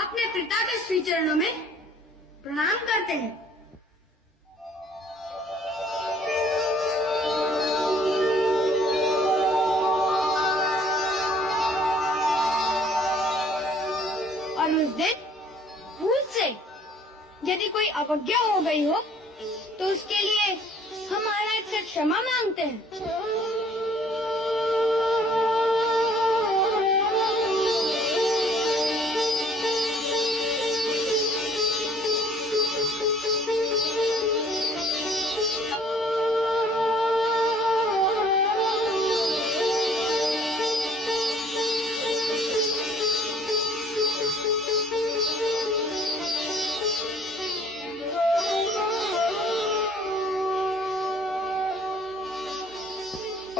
अपने पिता के श्री चरणों में प्रणाम करते हैं। और उस दिन भूल से यदि कोई अवज्ञा हो गई हो तो उसके लिए हम महाराज से क्षमा मांगते हैं।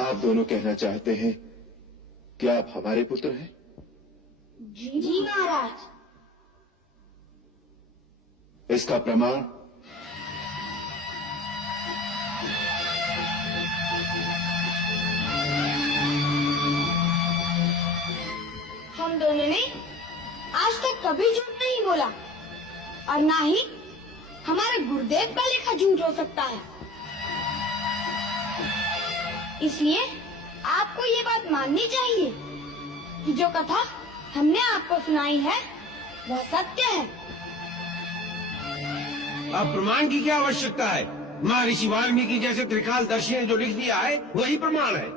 आप दोनों कहना चाहते हैं कि आप हमारे पुत्र हैं? जी महाराज। इसका प्रमाण? हम दोनों ने आज तक कभी झूठ नहीं बोला और ना ही हमारे गुरुदेव का लेखा झूठ हो सकता है। इसलिए आपको ये बात माननी चाहिए कि जो कथा हमने आपको सुनाई है वह सत्य है। अब प्रमाण की क्या आवश्यकता है? महर्षि वाल्मीकि जैसे त्रिकालदर्शी ने जो लिख दिया है वही प्रमाण है।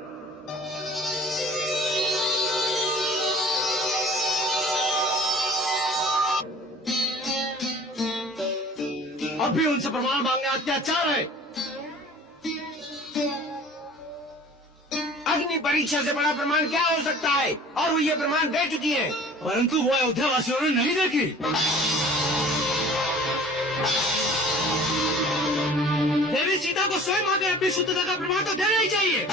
अब भी उनसे प्रमाण मांगना अत्याचार है। अग्नि परीक्षा से बड़ा प्रमाण क्या हो सकता है? और वो ये प्रमाण दे चुकी है। परंतु वो अयोध्या वासियों ने नहीं देखी। देवी सीता को स्वयं आकर अपनी शुद्धता का प्रमाण तो देना ही चाहिए।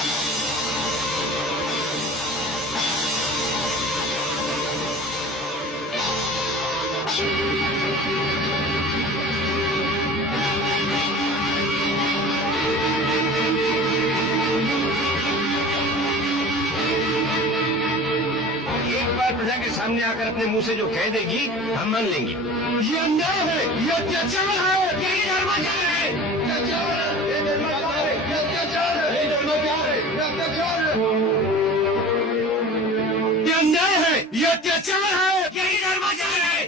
प्रजा के सामने आकर अपने मुंह से जो कह देगी हम मान लेंगे। ये अन्याय है, ये अत्याचार है, यही धर्माचार है, ये धर्माचार है, ये अत्याचार है, ये धर्माचार है, ये अत्याचार है, ये अन्याय है, ये अत्याचार है, यही धर्माचार है।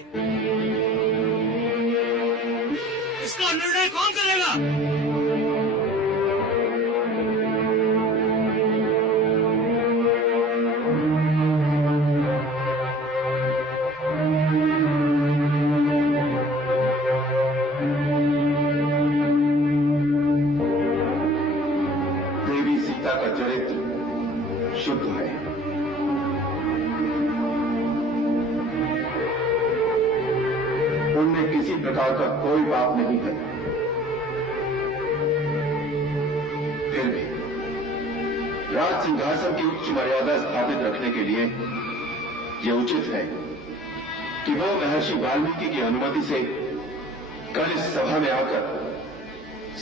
इसका निर्णय कौन करेगा? शुद्ध है। उनमें किसी प्रकार का कोई पाप नहीं है। फिर भी राज सिंहासन की उच्च मर्यादा स्थापित रखने के लिए यह उचित है कि वो महर्षि वाल्मीकि की अनुमति से कल इस सभा में आकर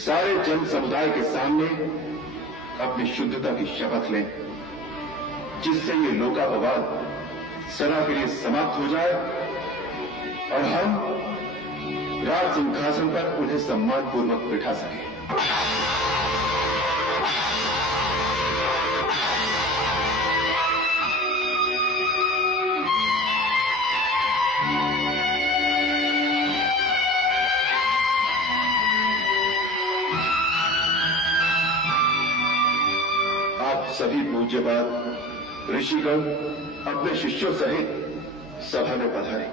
सारे जन समुदाय के सामने अपनी शुद्धता की शपथ लें, जिससे ये लोकापवाद सदा के लिए समाप्त हो जाए और हम राज सिंहासन पर उन्हें सम्मानपूर्वक बिठा सकें। आप सभी पूज्यपाद ऋषिगण अपने शिष्यों सहित सभा में पधारे।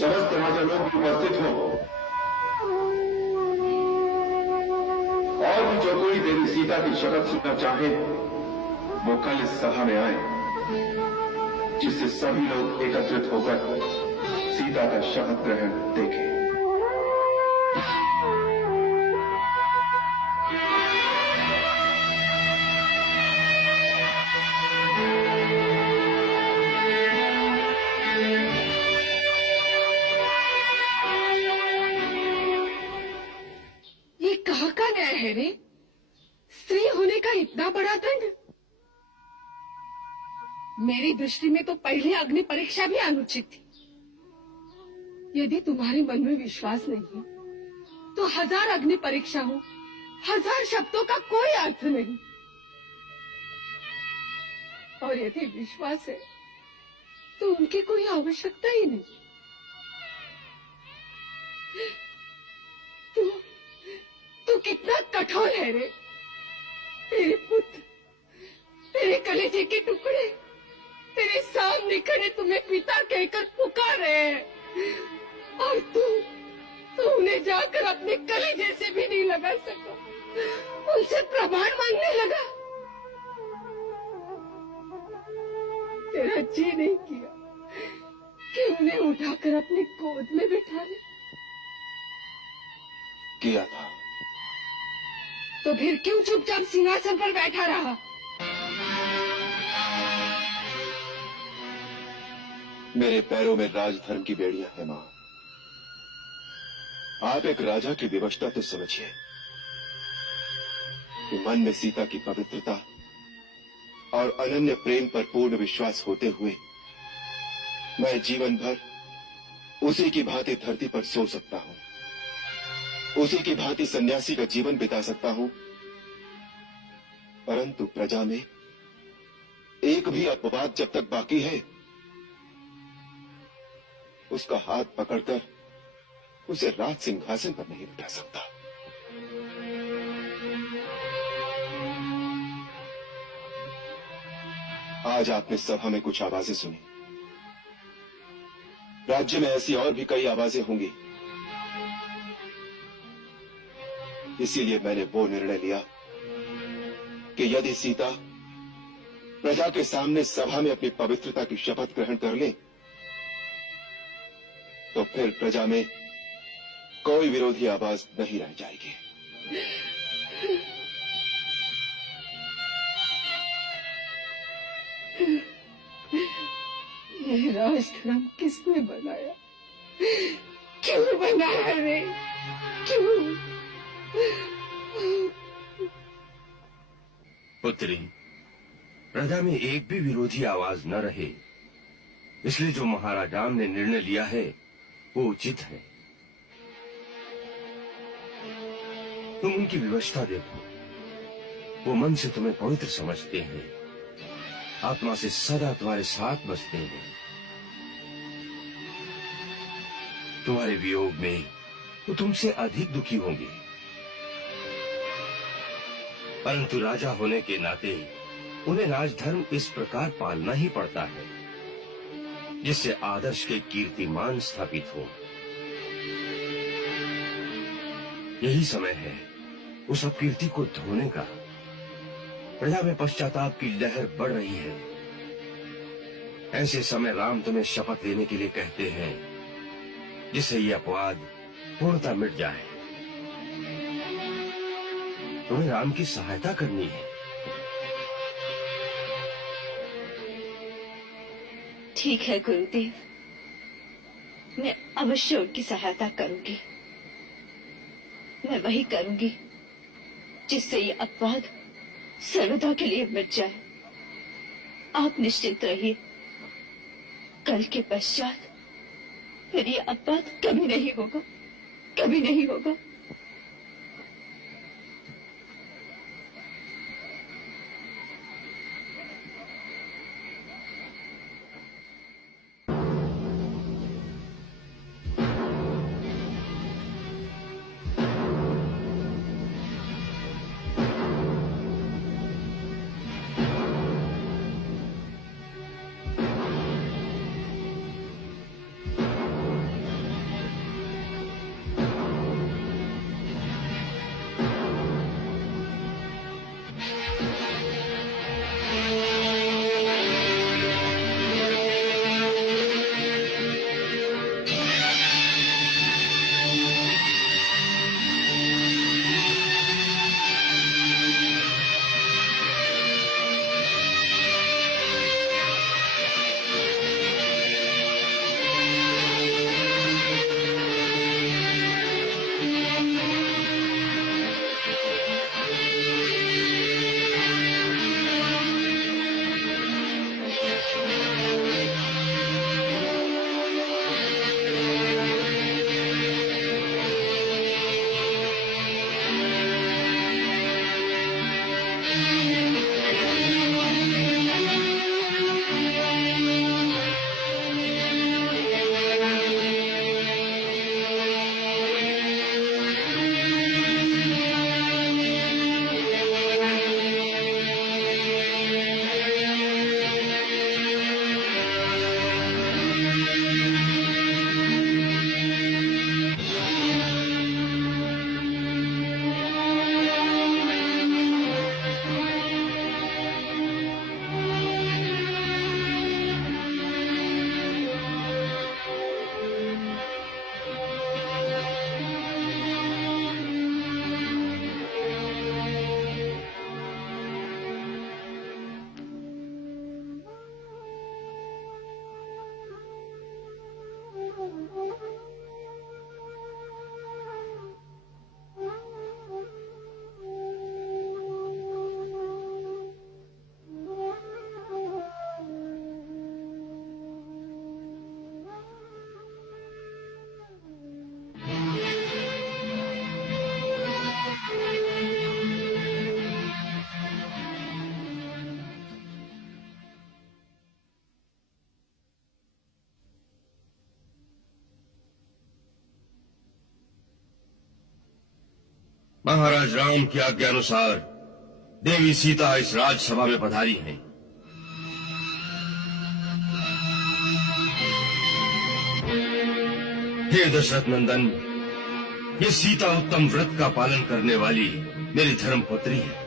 समस्त राजा लोग भी उपस्थित हो और भी जो कोई देवी सीता की शपथ सुनना चाहे वो कल इस सभा में आए, जिससे सभी लोग एकत्रित होकर सीता का शपथ ग्रहण देखें। है रे, स्त्री होने का इतना बड़ा दंड। मेरी दृष्टि में तो पहले अग्नि परीक्षा भी अनुचित थी। यदि तुम्हारे मन में विश्वास नहीं है तो 1000 अग्नि परीक्षा हो, 1000 शब्दों का कोई अर्थ नहीं। और यदि विश्वास है तो उनकी कोई आवश्यकता ही नहीं। तू कितना कठोर है रे तेरे पुत्र, तेरे कलेजे के टुकड़े तेरे सामने खड़े तुम्हें पिता कहकर पुकार रहे हैं और तू उन्हें जाकर अपने कलेजे से भी नहीं लगा सका, उनसे प्रमाण मांगने लगा। तेरा जी नहीं किया कि उन्हें उठाकर अपनी गोद में बिठा ले? किया था। तो फिर क्यों चुपचाप सिंहासन पर बैठा रहा? मेरे पैरों में राजधर्म की बेड़ियां हैं मां। आप एक राजा की विवशता तो समझिए कि मन में सीता की पवित्रता और अनन्य प्रेम पर पूर्ण विश्वास होते हुए मैं जीवन भर उसी की भांति धरती पर सो सकता हूं, उसी की भांति सन्यासी का जीवन बिता सकता हूं, परंतु प्रजा में एक भी अपवाद जब तक बाकी है उसका हाथ पकड़कर उसे राज सिंहासन पर नहीं बिठा सकता। आज आपने सभा में कुछ आवाजें सुनी, राज्य में ऐसी और भी कई आवाजें होंगी। इसीलिए मैंने वो निर्णय लिया कि यदि सीता प्रजा के सामने सभा में अपनी पवित्रता की शपथ ग्रहण कर ले तो फिर प्रजा में कोई विरोधी आवाज नहीं रह जाएगी। ये राजधर्म किसने बनाया? क्यों बनाया रे? क्यों? पुत्री, प्रजा में एक भी विरोधी आवाज न रहे, इसलिए जो महाराजाम ने निर्णय लिया है वो उचित है। तुम उनकी विवशता देखो, वो मन से तुम्हें पवित्र समझते हैं, आत्मा से सदा तुम्हारे साथ बसते हैं। तुम्हारे वियोग में वो तुमसे अधिक दुखी होंगे, परंतु राजा होने के नाते उन्हें राजधर्म इस प्रकार पालना ही पड़ता है जिससे आदर्श के कीर्तिमान स्थापित हो। यही समय है उस अपकीर्ति को धोने का। प्रजा में पश्चाताप की लहर बढ़ रही है। ऐसे समय राम तुम्हें शपथ लेने के लिए कहते हैं जिससे ये अपवाद पूर्णतः मिट जाए। तुम्हें राम की सहायता करनी है। ठीक है गुरुदेव, मैं अवश्य उनकी सहायता करूंगी। मैं वही करूंगी जिससे ये अपवाद सर्वदा के लिए मिट जाए। आप निश्चिंत रहिए, कल के पश्चात फिर ये अपवाद कभी नहीं होगा, कभी नहीं होगा। महाराज राम की आज्ञा अनुसार देवी सीता इस राजसभा में पधारी हैं। हे दशरथ नंदन, ये सीता उत्तम व्रत का पालन करने वाली मेरी धर्मपत्नी है।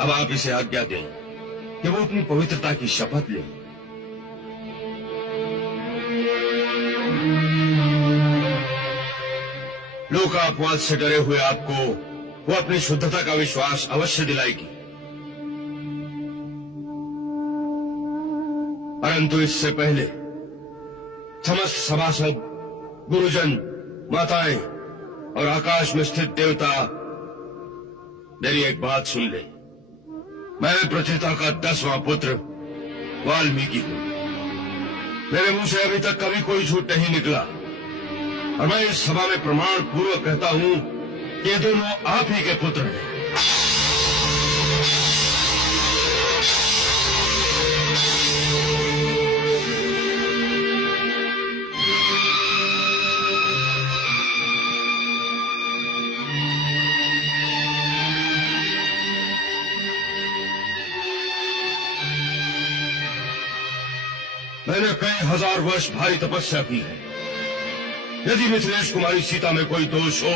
अब आप इसे आज्ञा दें कि वो अपनी पवित्रता की शपथ ले। लोकापवाद से डरे हुए आपको वो अपनी शुद्धता का विश्वास अवश्य दिलाएगी, परंतु इससे पहले समस्त सभासद, गुरुजन, माताएं और आकाश में स्थित देवता मेरी एक बात सुन ले। मैं प्रथिता का 10वां पुत्र वाल्मीकि हूं। मेरे मुंह से अभी तक कभी कोई झूठ नहीं निकला और मैं इस सभा में प्रमाण पूर्वक कहता हूं कि ये दोनों आप ही के पुत्र हैं। मैंने कई हजार वर्ष भारी तपस्या की है। यदि मिथिलेश कुमारी सीता में कोई दोष हो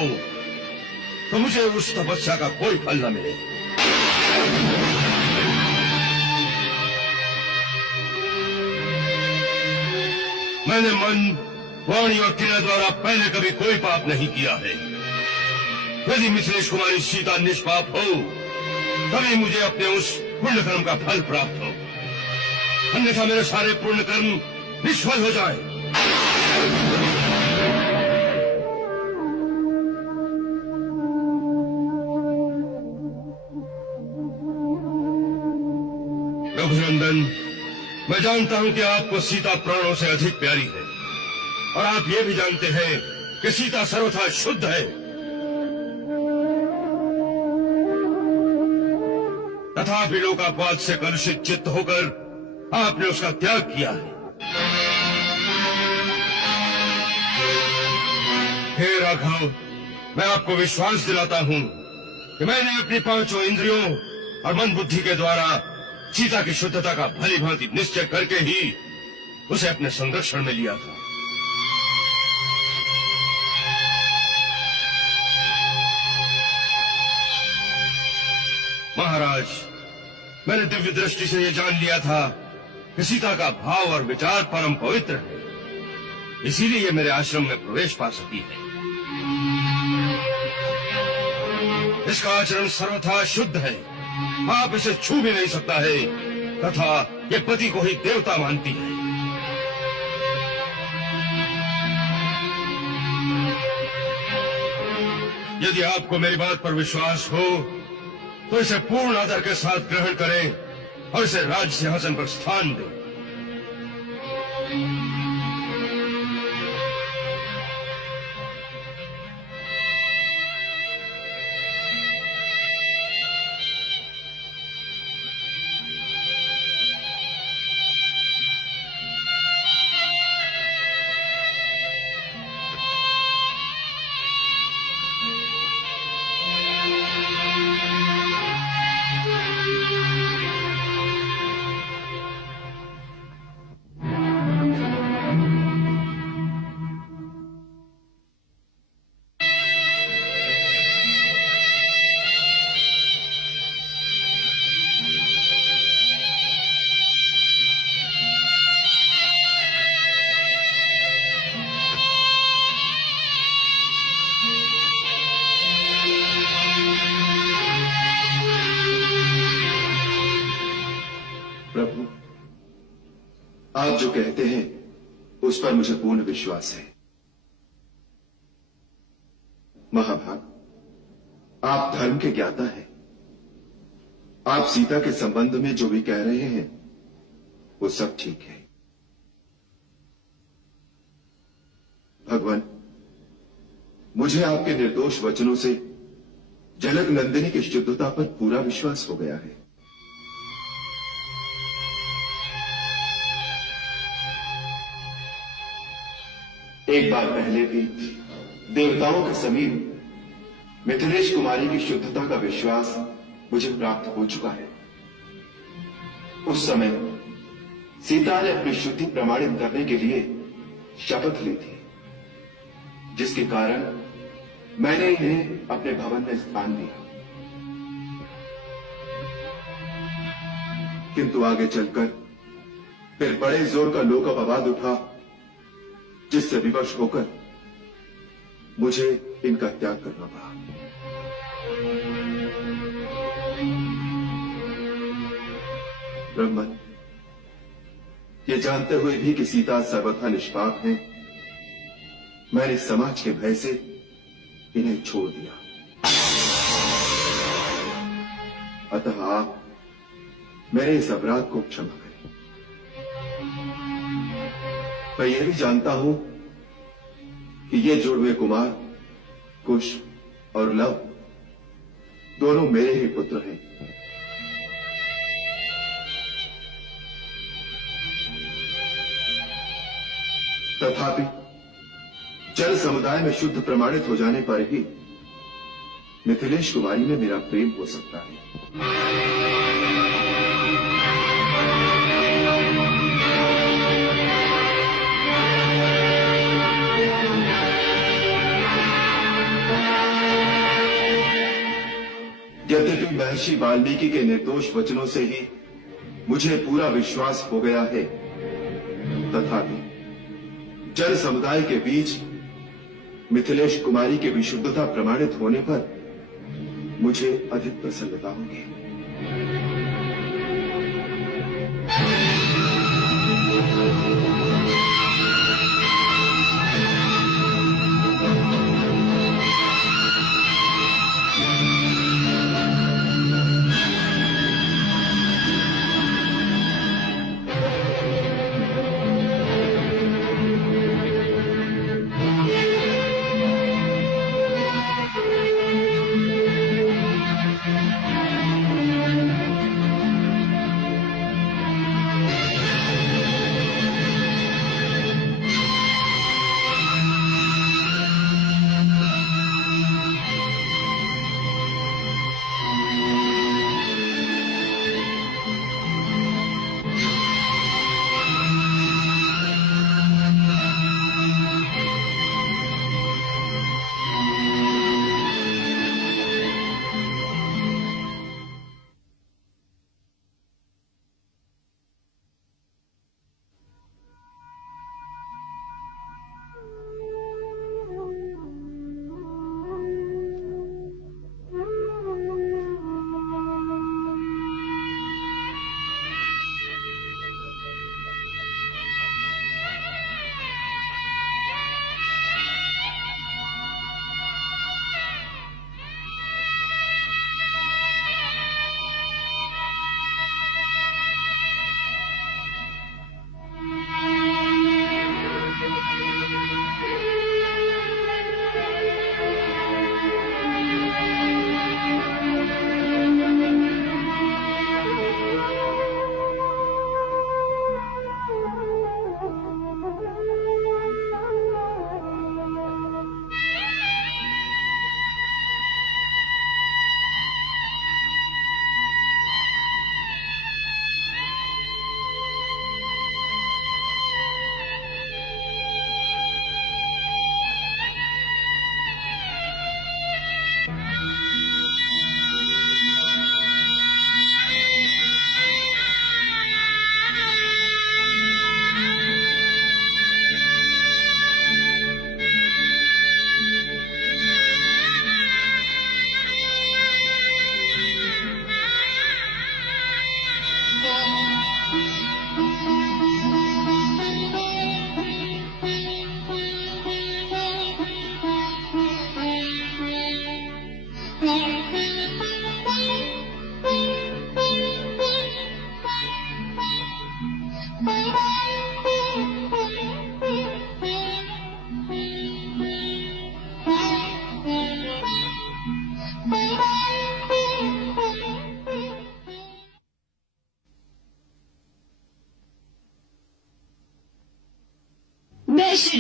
तो मुझे उस तपस्या का कोई फल न मिले। मैंने मन, वाणी और क्रिया द्वारा पहले कभी कोई पाप नहीं किया है। यदि मिथिलेश कुमारी सीता निष्पाप हो तभी मुझे अपने उस पुण्य कर्म का फल प्राप्त हो, अन्यथा मेरे सारे पुण्य कर्म निष्फल हो जाए। रघुनंदन, मैं जानता हूं कि आपको सीता प्राणों से अधिक प्यारी है और आप ये भी जानते हैं कि सीता सर्वथा शुद्ध है, तथापि लोकापवाद से कलुषित चित्त होकर आपने उसका त्याग किया है। हे राघव, मैं आपको विश्वास दिलाता हूं कि मैंने अपनी 5 इंद्रियों और मन बुद्धि के द्वारा सीता की शुद्धता का भली भांति निश्चय करके ही उसे अपने संरक्षण में लिया था। महाराज, मैंने दिव्य दृष्टि से यह जान लिया था कि सीता का भाव और विचार परम पवित्र है, इसीलिए ये मेरे आश्रम में प्रवेश पा सकी है। इसका आचरण सर्वथा शुद्ध है, आप इसे छू भी नहीं सकता है, तथा ये पति को ही देवता मानती है। यदि आपको मेरी बात पर विश्वास हो तो इसे पूर्ण आदर के साथ ग्रहण करें और इसे राज सिंहासन पर स्थान दें। प्रभु, आप जो कहते हैं उस पर मुझे पूर्ण विश्वास है। महाभाग, आप धर्म के ज्ञाता हैं। आप सीता के संबंध में जो भी कह रहे हैं वो सब ठीक है। भगवान, मुझे आपके निर्दोष वचनों से जनक नंदिनी की शुद्धता पर पूरा विश्वास हो गया है। एक बार पहले भी देवताओं के समीप मिथिलेश कुमारी की शुद्धता का विश्वास मुझे प्राप्त हो चुका है। उस समय सीता ने अपनी शुद्धि प्रमाणित करने के लिए शपथ ली थी, जिसके कारण मैंने इन्हें अपने भवन में स्थान दिया। किंतु आगे चलकर फिर बड़े जोर का लोक अपवाद उठा, जिससे विवश होकर मुझे इनका त्याग करना पड़ा। ब्रह्मन, ये जानते हुए भी कि सीता सर्वथा निष्पाप है, मैंने समाज के भय से इन्हें छोड़ दिया। अतः आप मेरे इस अपराध को क्षमा करें। मैं यह भी जानता हूं कि ये जुड़वे कुमार कुश और लव दोनों मेरे ही पुत्र हैं। तथापि जल समुदाय में शुद्ध प्रमाणित हो जाने पर ही मिथिलेश कुमारी में मेरा प्रेम हो सकता है। यद्यपि महर्षि वाल्मीकि के निर्दोष वचनों से ही मुझे पूरा विश्वास हो गया है, तथापि जल समुदाय के बीच मिथिलेश कुमारी की विशुद्धता प्रमाणित होने पर मुझे अधिक प्रसन्नता होगी।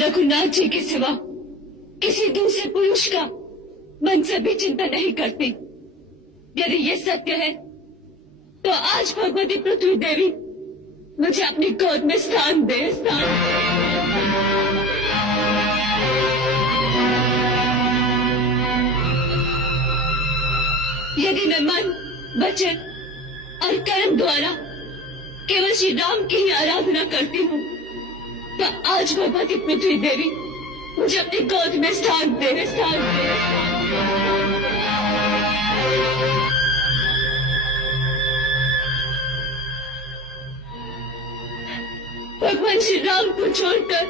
रघुनाथ जी के सिवा किसी दूसरे पुरुष का मन से भी चिंता नहीं करती। यदि ये सत्य है तो आज भगवती पृथ्वी देवी मुझे अपनी गोद में स्थान दे। यदि मैं मन, वचन और कर्म द्वारा केवल श्री राम की ही आराधना करती हूँ तो आज भगवती पृथ्वी देवी मुझे अपनी गोद में स्थान दे। भगवान श्री राम को छोड़कर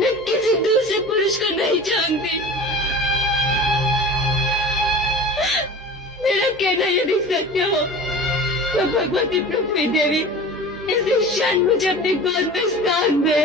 मैं किसी दूसरे पुरुष को नहीं जानती। मेरा कहना यदि सत्य हो तो भगवती पृथ्वी देवी इस क्षण मुझे अपनी गोद में स्थान दे।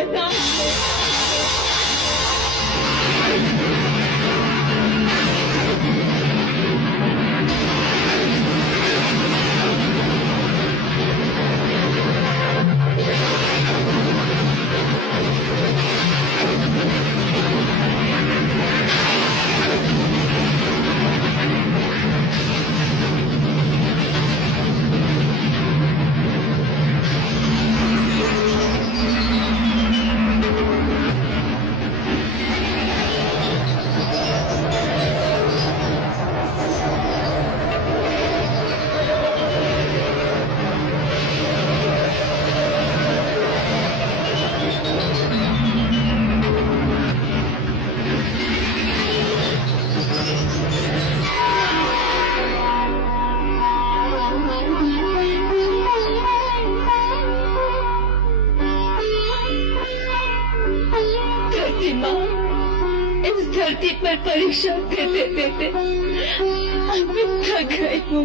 इस धरती पर परीक्षा देते अब मैं थक गई हूँ।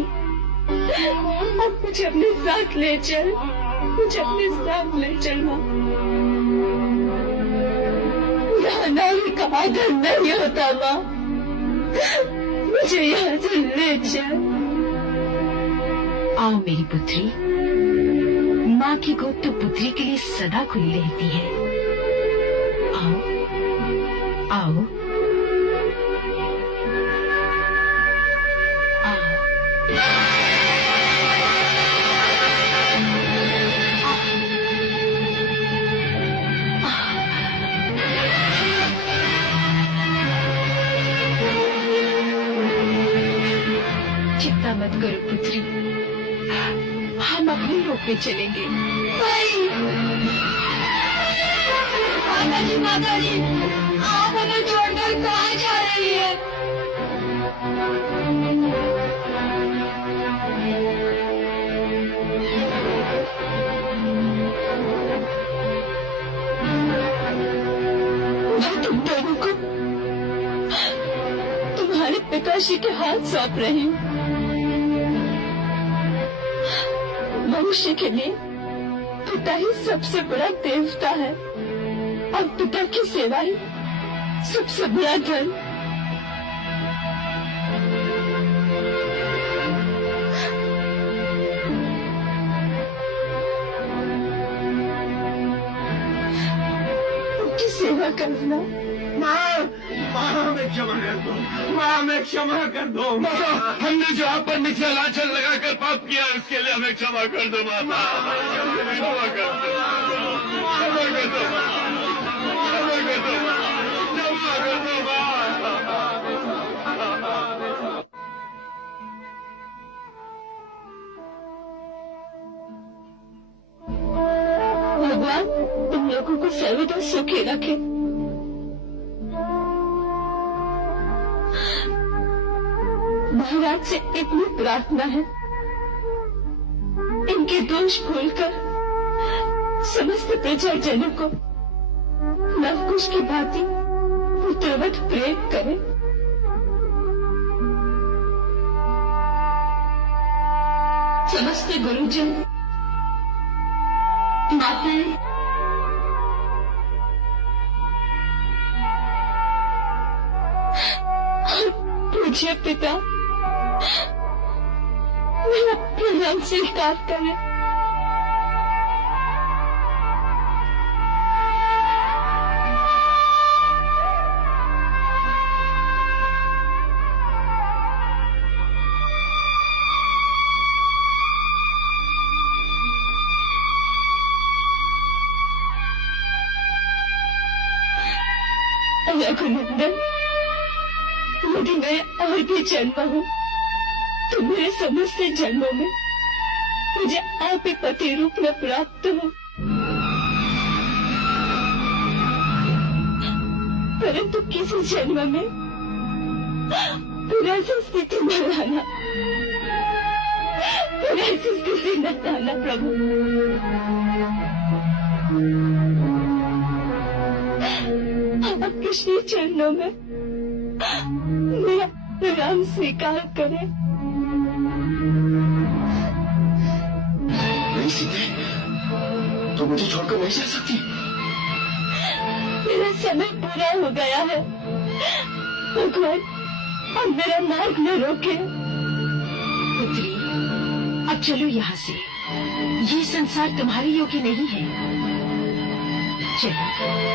अब मुझे अपने साथ ले चल, मुझे अपने साथ ले चल माँ। यहाँ नारी का आदर नहीं होता माँ, मुझे यहाँ से ले चल। आओ मेरी पुत्री, माँ की गोद तो पुत्री के लिए सदा खुली रहती है। आओ आओ चिंता मत करो पुत्री, हम अपने रूप में चलेंगे। माता जी, आप हमें छोड़कर कहाँ जा रही है? मैं तुम दोनों को तुम्हारे पिताजी के हाथ सौंप रही हूँ। मनुष्य के लिए पिता ही सबसे बड़ा देवता है और पिता की सेवा ही सबसे बड़ा धन। उनकी सेवा करना। माँ हमें क्षमा कर दो, माँ हमें क्षमा कर दो। माता, हमने जो आप पर मिथिला लांछन लगाकर पाप किया उसके लिए हमें क्षमा कर दो माता, क्षमा कर दो, क्षमा कर दो, क्षमा कर दो, क्षमा कर दो भगवान तुम लोगों को सर्वदा सुखी रखे। महाराज से इतनी प्रार्थना है, इनके दोष भूलकर समस्त प्रजाजनों को लवकुश की भांति पुत्रवत प्रेम करें। समस्त गुरुजन, माताएं, पूज्य पिता मेरा प्रणाम स्वीकार करें। रघुनंदन, यदि मैं और भी जन्म हूँ तो मेरे समस्त जन्मों में मुझे आप ही पति रूप में प्राप्त हो, परंतु किसी जन्म में पूरा ऐसी स्थिति न लाना, पूरा ऐसी स्थिति न लाना प्रभु। आप कृष्ण चरणों में मेरा राम स्वीकार करें। नहीं सीते, तो मुझे छोड़कर नहीं जा सकती। मेरा समय पूरा हो गया है भगवान, अब मेरा मार्ग न रोके। पुत्री, अब चलो यहाँ से, ये संसार तुम्हारे योग्य नहीं है। चलो।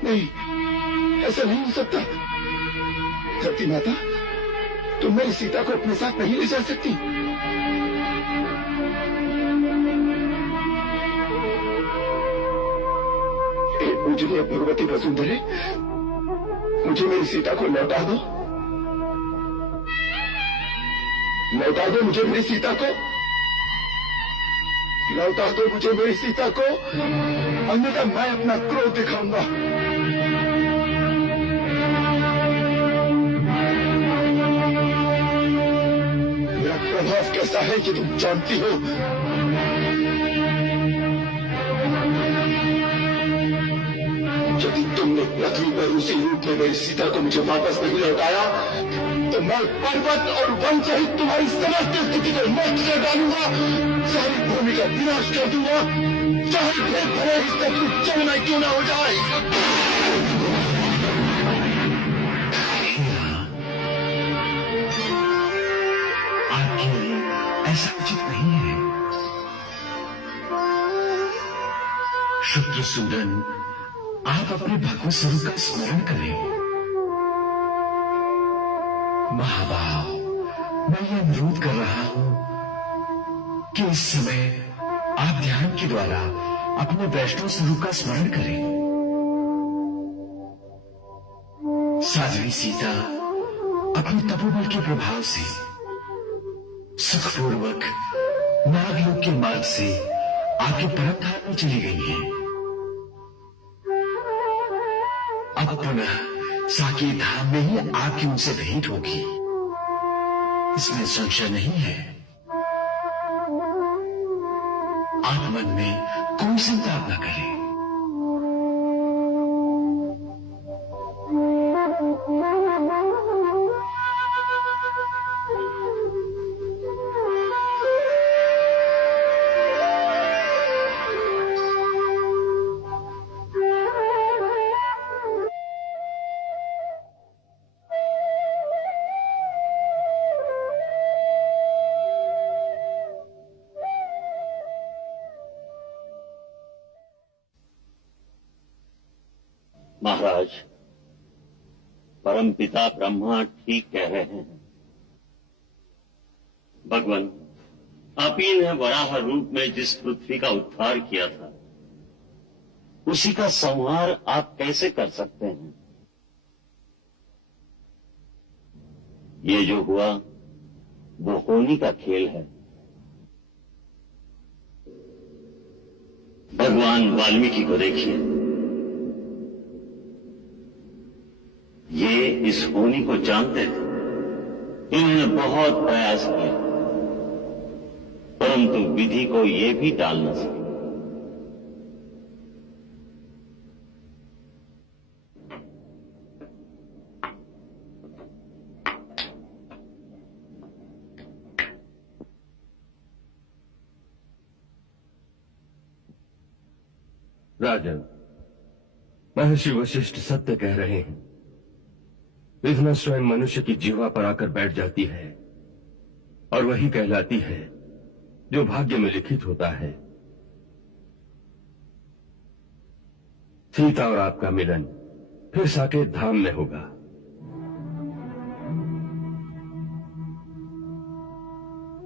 नहीं, ऐसा नहीं हो सकता। धरती माता, तुम मेरी सीता को अपने साथ नहीं ले जा सकती। हे पूजनीय भगवती वसुंधरे, मुझे मेरी सीता को लौटा दो। लौटा दो मुझे मेरी सीता को। लौटा दो मुझे मेरी सीता को, अन्यथा मैं अपना क्रोध दिखाऊंगा। मेरा प्रभाव कैसा है कि तुम जानती हो। यदि तुमने नकली पर उसी रूप में मेरी सीता को मुझे वापस नहीं लौटाया तो मैं पर्वत और वन सहित तुम्हारी समस्त स्थिति को नष्ट कर डालूंगा, सारी भूमि का विनाश कर दूंगा, चाहे फिर भले ही सब कुछ चलना क्यों ना हो जाए। आपके लिए ऐसा उचित नहीं है। शत्रुसूदन, आप अपने भगवत स्वरूप का स्मरण करें। महाभाव, मैं ये अनुरोध कर रहा हूं कि इस समय आप ध्यान के द्वारा अपने वैष्णव स्वरूप का स्मरण करें। साध्वी सीता अपने तपोबल के प्रभाव से सुखपूर्वक नागलोक के मार्ग से आपके परम धाम में चली गई हैं। अब पुनः साकेत धाम में ही आपकी उनसे भेंट होगी, इसमें संशय नहीं है। आप मन में कोई संताप न करें। महाराज, परमपिता ब्रह्मा ठीक कह रहे हैं। भगवान, आप ही ने वराह रूप में जिस पृथ्वी का उद्धार किया था, उसी का संहार आप कैसे कर सकते हैं? ये जो हुआ वो होली का खेल है। भगवान वाल्मीकि को देखिए, ये इस होनी को जानते थे। इन्होंने बहुत प्रयास किया, परंतु विधि को ये भी टाल न सके। राजन, महर्षि वशिष्ठ सत्य कह रहे हैं। विधना स्वयं मनुष्य की जीवा पर आकर बैठ जाती है और वही कहलाती है जो भाग्य में लिखित होता है। सीता और आपका मिलन फिर साकेत धाम में होगा।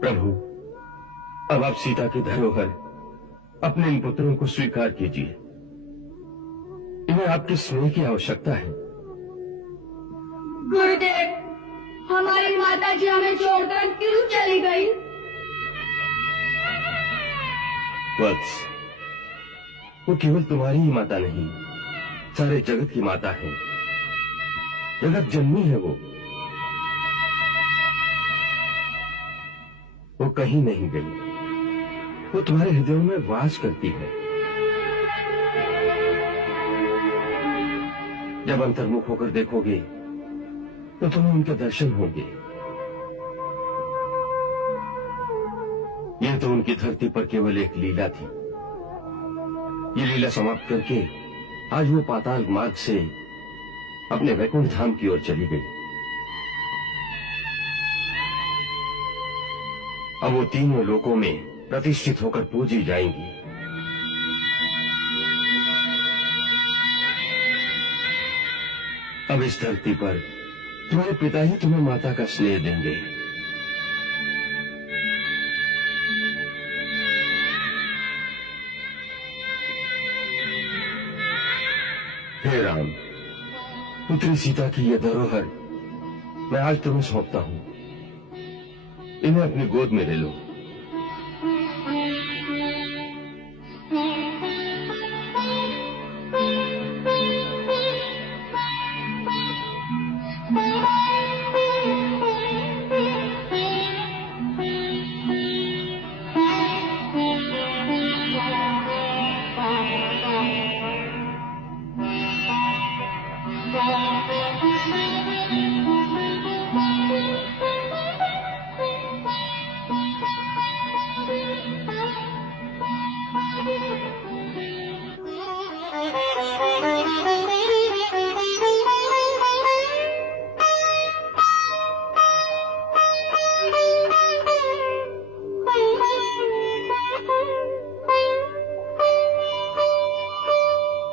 प्रभु, अब आप सीता की धरोहर अपने इन पुत्रों को स्वीकार कीजिए। इन्हें आपके स्नेह की आवश्यकता है। गुरुदेव, हमारी माता जी हमें छोड़कर क्यों चली गई? वत्स, वो केवल तुम्हारी ही माता नहीं, सारे जगत की माता है। जगत जननी है वो कहीं नहीं गई। वो तुम्हारे हृदयों में वास करती है। जब अंतर्मुख होकर देखोगे तो तुम्हें उनके दर्शन होंगे। यह तो उनकी धरती पर केवल एक लीला थी। ये लीला समाप्त करके आज वो पाताल मार्ग से अपने वैकुंठ धाम की ओर चली गई। अब वो तीनों लोकों में प्रतिष्ठित होकर पूजी जाएंगी। अब इस धरती पर तुम्हारे पिता ही तुम्हें माता का स्नेह देंगे। हे राम, पुत्री सीता की यह धरोहर मैं आज तुम्हें सौंपता हूं। इन्हें अपनी गोद में ले लो।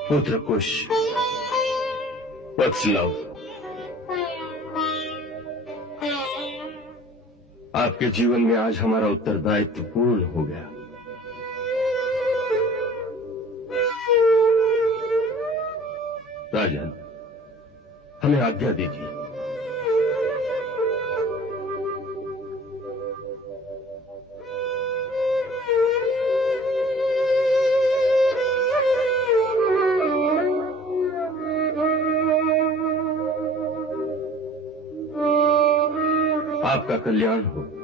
पुत्र कुश, वत्सलव, आपके जीवन में आज हमारा उत्तरदायित्व पूर्ण हो गया। राजन, हमें आज्ञा दीजिए। आपका कल्याण हो।